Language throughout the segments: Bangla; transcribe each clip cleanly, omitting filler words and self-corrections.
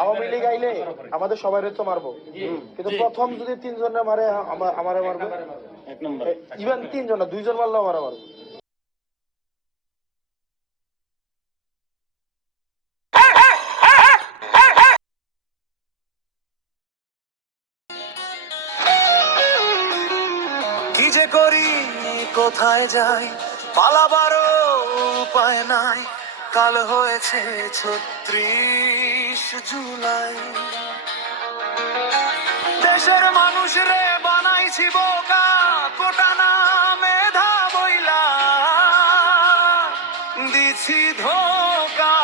আওয়ামী লীগ আইলে আমাদের সবাই তো মারবো, কিন্তু প্রথম যদি 3 জনে মারে আমারে মারবে এক নম্বর। ইভেন 3 জন না, 2 জন মারলেও আমারে মারবে। কি যে করি কোথায় যাই পালাবারও উপায় নাই। কাল হয়েছে 36 জুলাই। দেশের মানুষ রে বানাইছি বোকা, কোটা না মেধা বইলা দিছি ধোকা।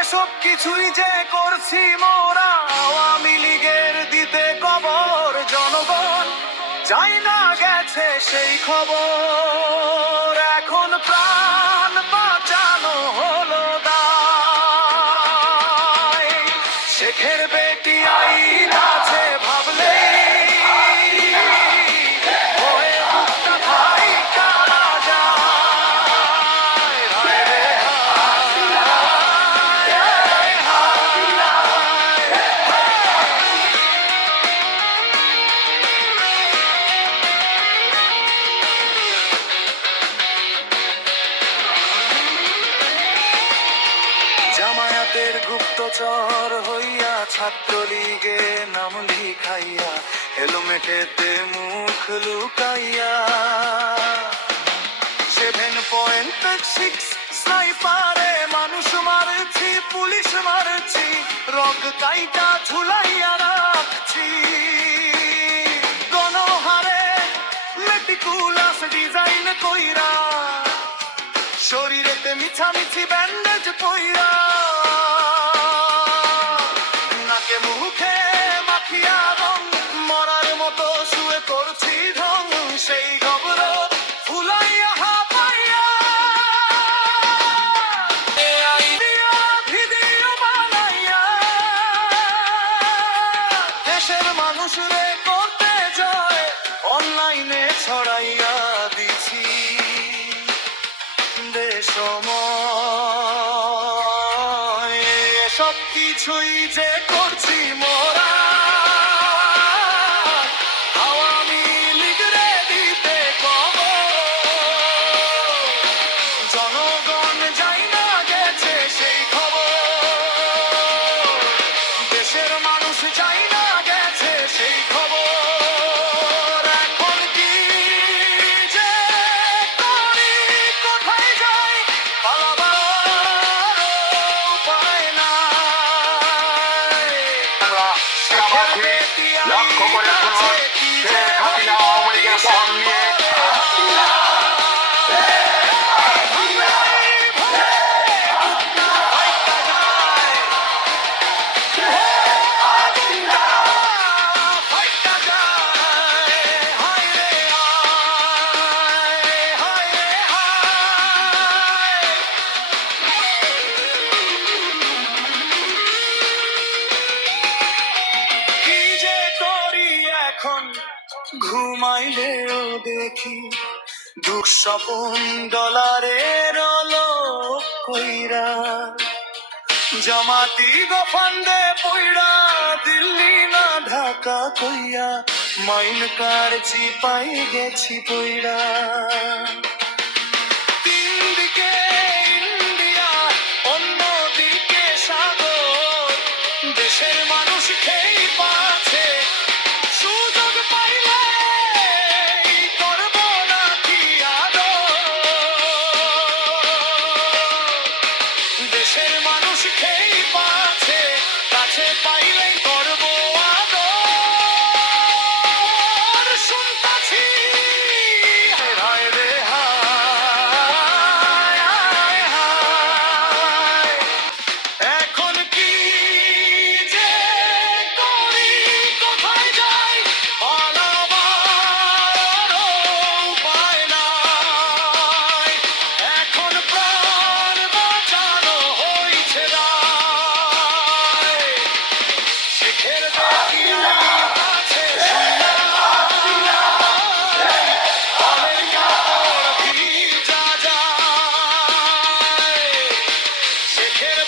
এসব কিছুই যে করছি মোরা আওয়ামী লীগের দিতে কবর। জনগণ যাই না গেছে সেই খবর, এখন প্রাণ বাঁচানো হলো দায়। শেখের বেটি আইন আছে ভাবলে জামায়াতের গুপ্তচর হইয়া ছাত্রলীগে নাম লিখাইয়া হেলমেটেতে মুখ লুকাইয়া 7.6 স্নাইপারে মানুষ মারছি, পুলিশ মারছি, রগ কাইটা ঝুলাইয়া রাখছি। গণহারে মেটিকুলাস ডিজাইন কইরা শরীরেতে মিছামিছি ব্যান্ডেজ পইরা নাকে মুখে মাখিয়া রং মরার মতো শুয়ে করছি ঢং। সেই খবর ফুলাইয়া হাপাইয়া ভিডিও বানাইয়া দেশের মানুষ রে করতে যায় অনলাইনে ছড়াইয়া দিছি। সময় সব কিছুই যে করছি মোরা আওয়ামী লীগ রে দিতে কবর। জনগণ যাই না গেছে সেই খবর, দেশের মানুষ যাই না গেছে সেই খবর। এখন কি যে করি কোথায় যাই পালাবার উপায় নাই। লক্ষ্য করে শুনুন, শেখ হাসিনা আওয়ামী লীগের ফর্ম নিয়ে ঘুমাইলেও দেখি দুঃস্বপন ডলারের লোক কইরা জমাতি গফান্দে পইরা দিল্লি না ঢাকা কইয়া মাইন কার চিপাই গেছি পইরা। তিন দিকে ইন্ডিয়া অন্যদিকে সাগর, দেশের মানুষ খেই পাছে সুযোগ পাইলে করব নাকি আদর। দেশের মানুষ খেই পাছে কাছে পাইলে করব আদর। শুনতাছি হায় রে হায় হায় হায়। এখন কি যে করি কোথায় যাই পালাবার উপায় নাই। এখন প্রাণ বাঁচানো হইছে দায়। শেখের বেটি আছে ভিজা যায়। শেখের